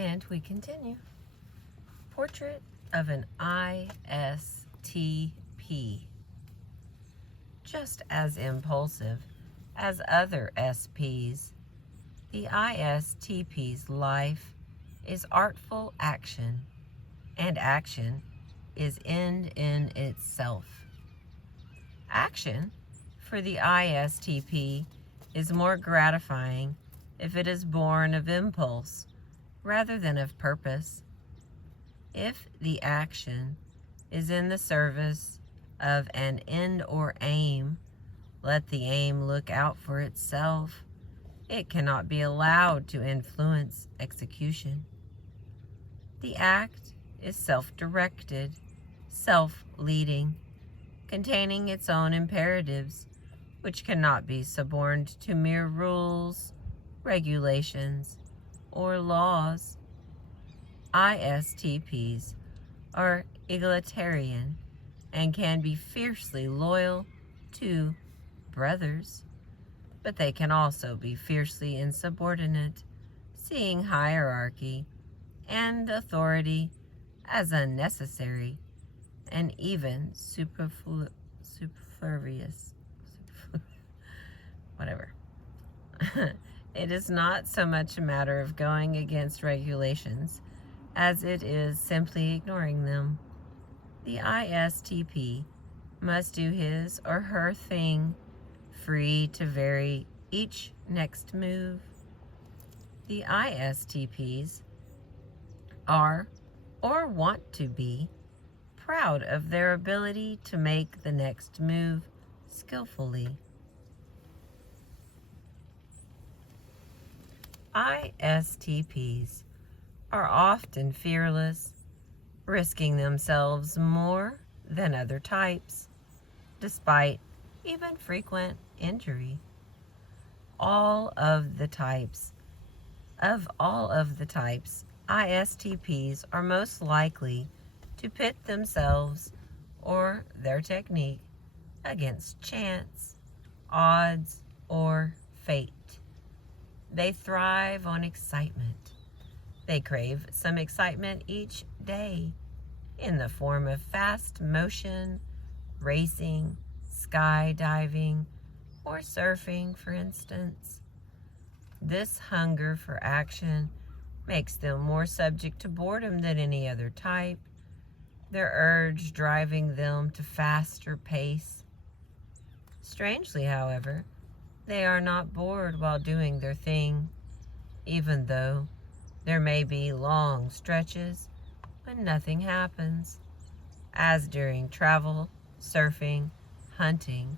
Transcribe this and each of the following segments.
And we continue. Portrait of an ISTP. Just as impulsive as other SPs, the ISTP's life is artful action, and action is end in itself. Action for the ISTP is more gratifying if it is born of impulse rather than of purpose. If the action is in the service of an end or aim, let the aim look out for itself. It cannot be allowed to influence execution. The act is self-directed, self-leading, containing its own imperatives, which cannot be suborned to mere rules, regulations, or laws. ISTPs are egalitarian and can be fiercely loyal to brothers, but they can also be fiercely insubordinate, seeing hierarchy and authority as unnecessary and even superfluous. Whatever. It is not so much a matter of going against regulations as it is simply ignoring them. The ISTP must do his or her thing, free to vary each next move. The ISTPs are, or want to be, proud of their ability to make the next move skillfully. ISTPs are often fearless, risking themselves more than other types, despite even frequent injury. Of all of the types, ISTPs are most likely to pit themselves or their technique against chance, odds, or fate. They thrive on excitement. They crave some excitement each day in the form of fast motion, racing, skydiving, or surfing, for instance. This hunger for action makes them more subject to boredom than any other type, their urge driving them to faster pace. Strangely, however, they are not bored while doing their thing, even though there may be long stretches when nothing happens, as during travel, surfing, hunting,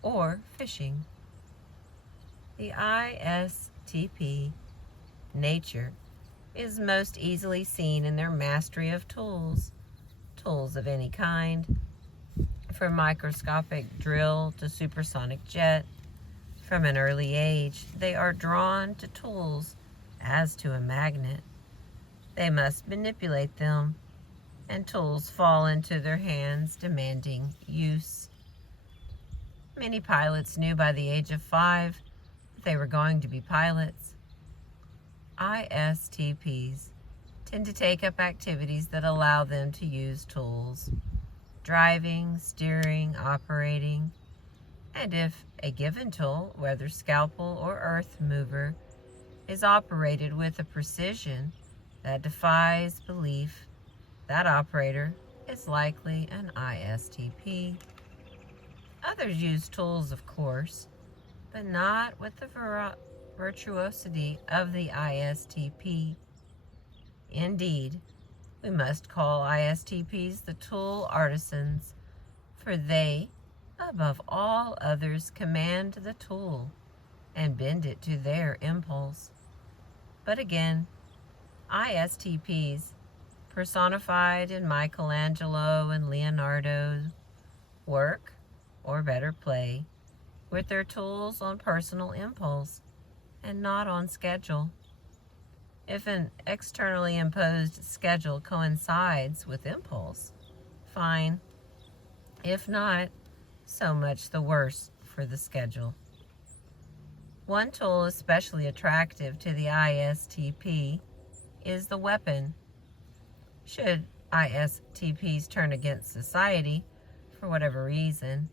or fishing. The ISTP nature is most easily seen in their mastery of tools of any kind, from microscopic drill to supersonic jet. From an early age, they are drawn to tools as to a magnet. They must manipulate them, and tools fall into their hands, demanding use. Many pilots knew by the age of 5 that they were going to be pilots. ISTPs tend to take up activities that allow them to use tools, driving, steering, operating, and if a given tool, whether scalpel or earth mover, is operated with a precision that defies belief, that operator is likely an ISTP. Others use tools, of course, but not with the virtuosity of the ISTP. Indeed, we must call ISTPs the tool artisans, for they, above all others, command the tool and bend it to their impulse. But again, ISTPs, personified in Michelangelo and Leonardo, work, or better play, with their tools on personal impulse and not on schedule. If an externally imposed schedule coincides with impulse, fine. If not, so much the worse for the schedule. One tool especially attractive to the ISTP is the weapon. Should ISTPs turn against society, for whatever reason,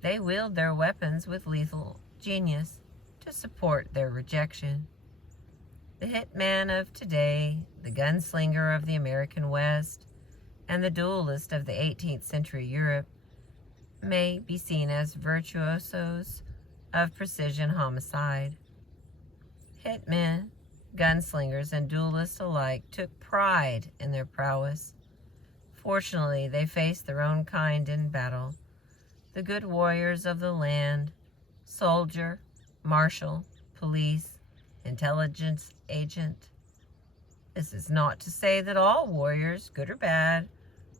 they wield their weapons with lethal genius to support their rejection. The hitman of today, the gunslinger of the American West, and the duelist of the 18th century Europe may be seen as virtuosos of precision homicide. Hitmen, gunslingers, and duelists alike took pride in their prowess. Fortunately, they faced their own kind in battle. The good warriors of the land, soldier, marshal, police, intelligence agent. This is not to say that all warriors, good or bad,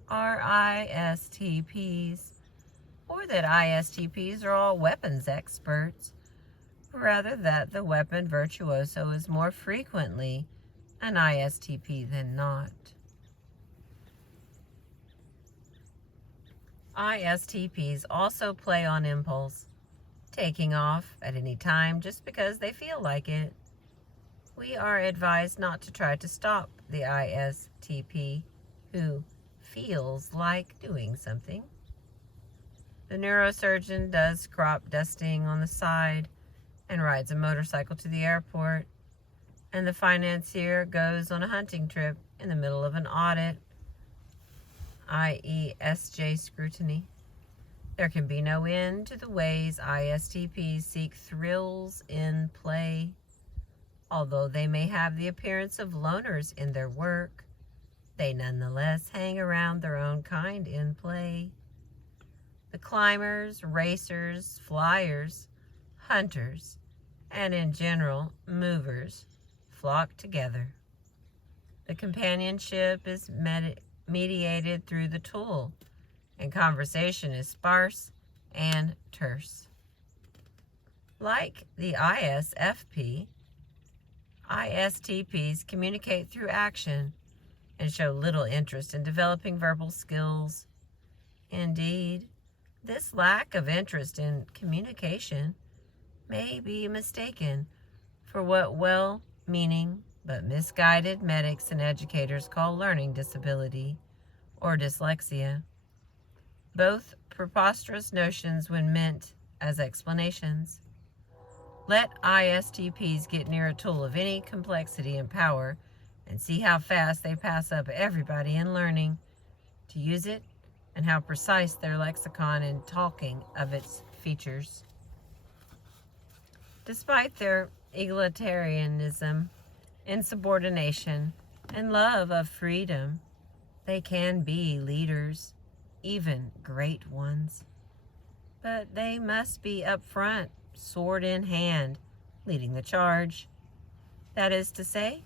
are ISTPs, or that ISTPs are all weapons experts. Rather that the weapon virtuoso is more frequently an ISTP than not. ISTPs also play on impulse, taking off at any time just because they feel like it. We are advised not to try to stop the ISTP who feels like doing something. The neurosurgeon does crop dusting on the side and rides a motorcycle to the airport, and the financier goes on a hunting trip in the middle of an audit, i.e. SJ scrutiny. There can be no end to the ways ISTPs seek thrills in play. Although they may have the appearance of loners in their work, they nonetheless hang around their own kind in play. The climbers, racers, flyers, hunters, and in general, movers flock together. The companionship is mediated through the tool, and conversation is sparse and terse. Like the ISFP, ISTPs communicate through action and show little interest in developing verbal skills. Indeed, this lack of interest in communication may be mistaken for what well-meaning but misguided medics and educators call learning disability or dyslexia. Both preposterous notions when meant as explanations. Let ISTPs get near a tool of any complexity and power and see how fast they pass up everybody in learning to use it and how precise their lexicon in talking of its features. Despite their egalitarianism, insubordination, and love of freedom, they can be leaders, even great ones. But they must be up front, sword in hand, leading the charge. That is to say,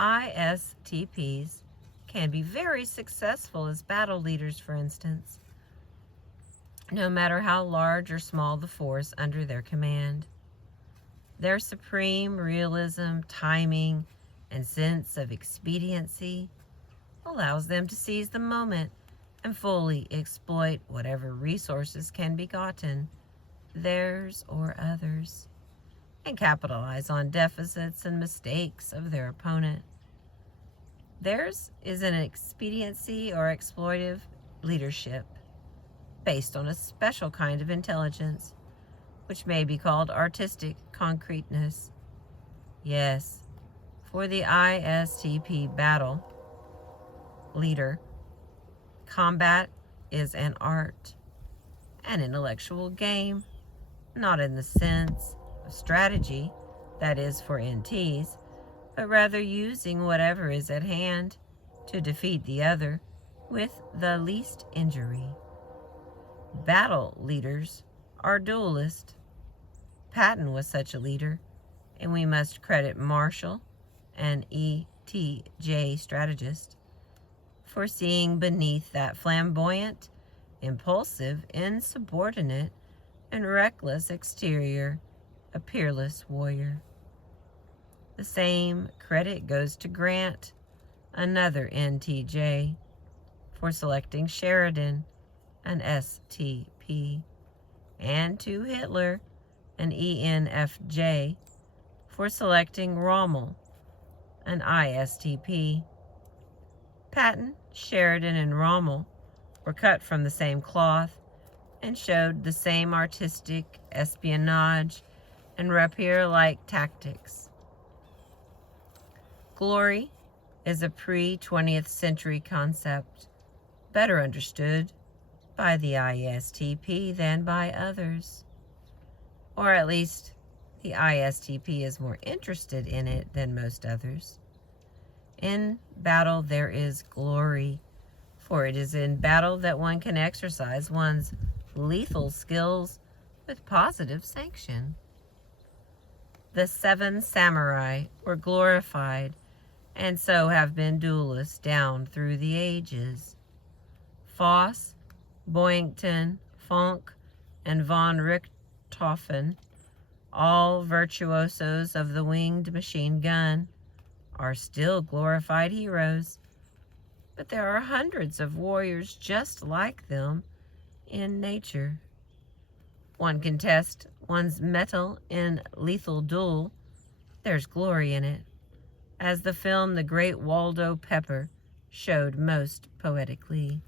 ISTPs can be very successful as battle leaders, for instance, no matter how large or small the force under their command. Their supreme realism, timing, and sense of expediency allows them to seize the moment and fully exploit whatever resources can be gotten, theirs or others, and capitalize on deficits and mistakes of their opponent. Theirs is an expediency or exploitive leadership based on a special kind of intelligence, which may be called artistic concreteness. Yes, for the ISTP battle leader, combat is an art, an intellectual game, not in the sense of strategy, that is for NTs, but rather using whatever is at hand to defeat the other with the least injury. Battle leaders are duelists. Patton was such a leader, and we must credit Marshall, an ETJ strategist, for seeing beneath that flamboyant, impulsive, insubordinate, and reckless exterior a peerless warrior. The same credit goes to Grant, another NTJ, for selecting Sheridan, an STP, and to Hitler, an ENFJ, for selecting Rommel, an ISTP. Patton, Sheridan, and Rommel were cut from the same cloth and showed the same artistic espionage and rapier-like tactics. Glory is a pre-20th century concept, better understood by the ISTP than by others. Or at least, the ISTP is more interested in it than most others. In battle there is glory, for it is in battle that one can exercise one's lethal skills with positive sanction. The 7 samurai were glorified, and so have been duelists down through the ages. Foss, Boyington, Funk, and von Richthofen, all virtuosos of the winged machine gun, are still glorified heroes, but there are hundreds of warriors just like them in nature. One can test one's mettle in lethal duel. There's glory in it, as the film The Great Waldo Pepper showed most poetically.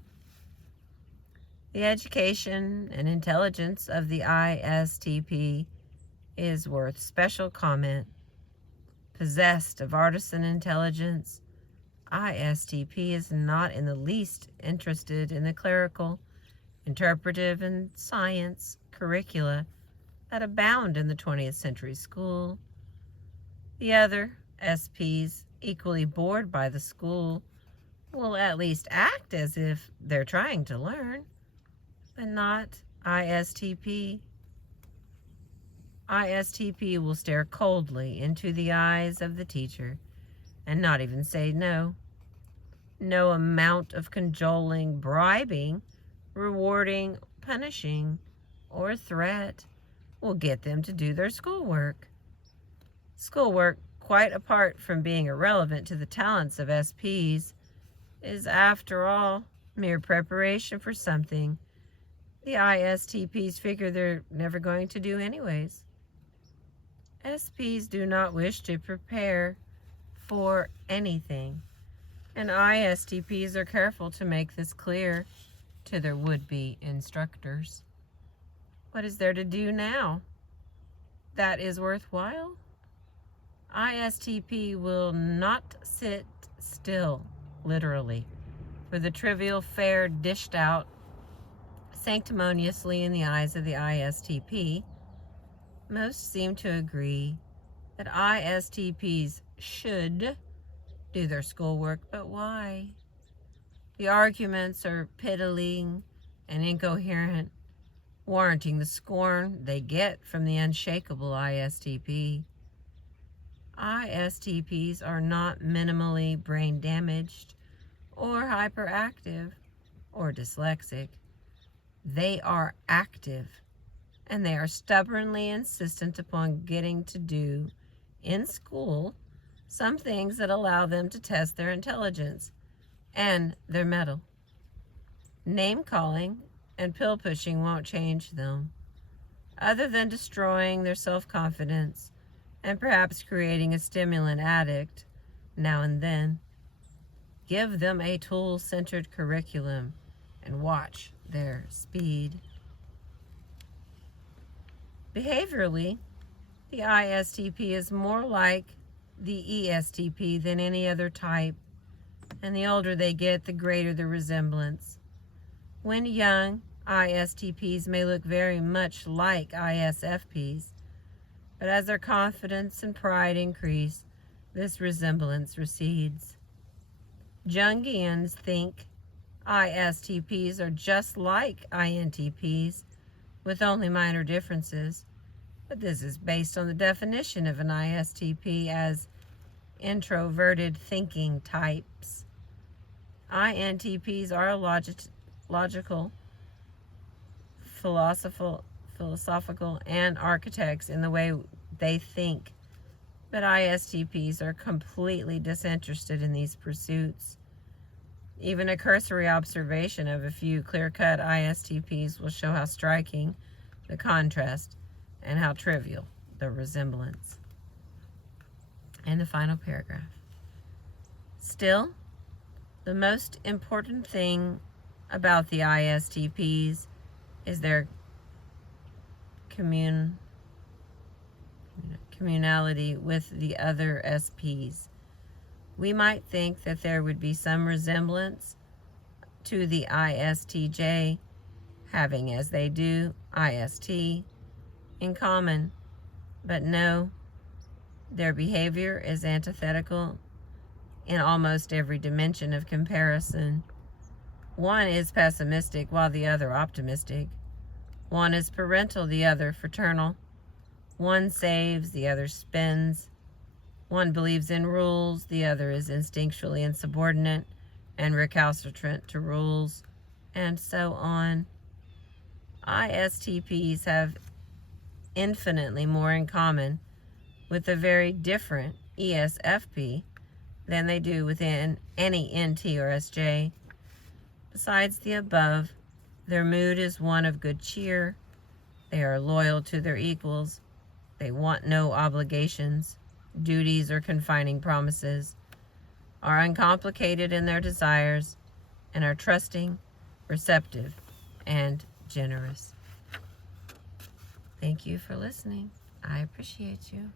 The education and intelligence of the ISTP is worth special comment. Possessed of artisan intelligence, ISTP is not in the least interested in the clerical, interpretive, and science curricula that abound in the 20th century school. The other SPs, equally bored by the school, will at least act as if they're trying to learn, but not ISTP. ISTP will stare coldly into the eyes of the teacher and not even say no. No amount of cajoling, bribing, rewarding, punishing, or threat will get them to do their schoolwork. Schoolwork, quite apart from being irrelevant to the talents of SPs, is, after all, mere preparation for something the ISTPs figure they're never going to do anyways. SPs do not wish to prepare for anything, and ISTPs are careful to make this clear to their would-be instructors. What is there to do now that is worthwhile? ISTP will not sit still, literally, for the trivial fare dished out sanctimoniously in the eyes of the ISTP. Most seem to agree that ISTPs should do their schoolwork, but why? The arguments are piddling and incoherent, warranting the scorn they get from the unshakable ISTP. ISTPs are not minimally brain damaged or hyperactive or dyslexic. They are active, and they are stubbornly insistent upon getting to do in school some things that allow them to test their intelligence and their mettle. Name-calling and pill-pushing won't change them, other than destroying their self-confidence and perhaps creating a stimulant addict now and then. Give them a tool-centered curriculum and watch their speed. Behaviorally, the ISTP is more like the ESTP than any other type, and the older they get, the greater the resemblance. When young, ISTPs may look very much like ISFPs, but as their confidence and pride increase, this resemblance recedes. Jungians think ISTPs are just like INTPs, with only minor differences, but this is based on the definition of an ISTP as introverted thinking types. INTPs are logical, philosophical, and architects in the way they think, but ISTPs are completely disinterested in these pursuits. Even a cursory observation of a few clear-cut ISTPs will show how striking the contrast and how trivial the resemblance. And the final paragraph. Still, the most important thing about the ISTPs is their communality with the other SPs. We might think that there would be some resemblance to the ISTJ, having, as they do, IST in common, but no, their behavior is antithetical in almost every dimension of comparison. One is pessimistic while the other optimistic. One is parental, the other fraternal. One saves, the other spends. One believes in rules, the other is instinctually insubordinate and recalcitrant to rules, and so on. ISTPs have infinitely more in common with a very different ESFP than they do within any NT or SJ. Besides the above, their mood is one of good cheer. They are loyal to their equals. They want no obligations, duties, or confining promises, are uncomplicated in their desires, and are trusting, receptive, and generous. Thank you for listening. I appreciate you.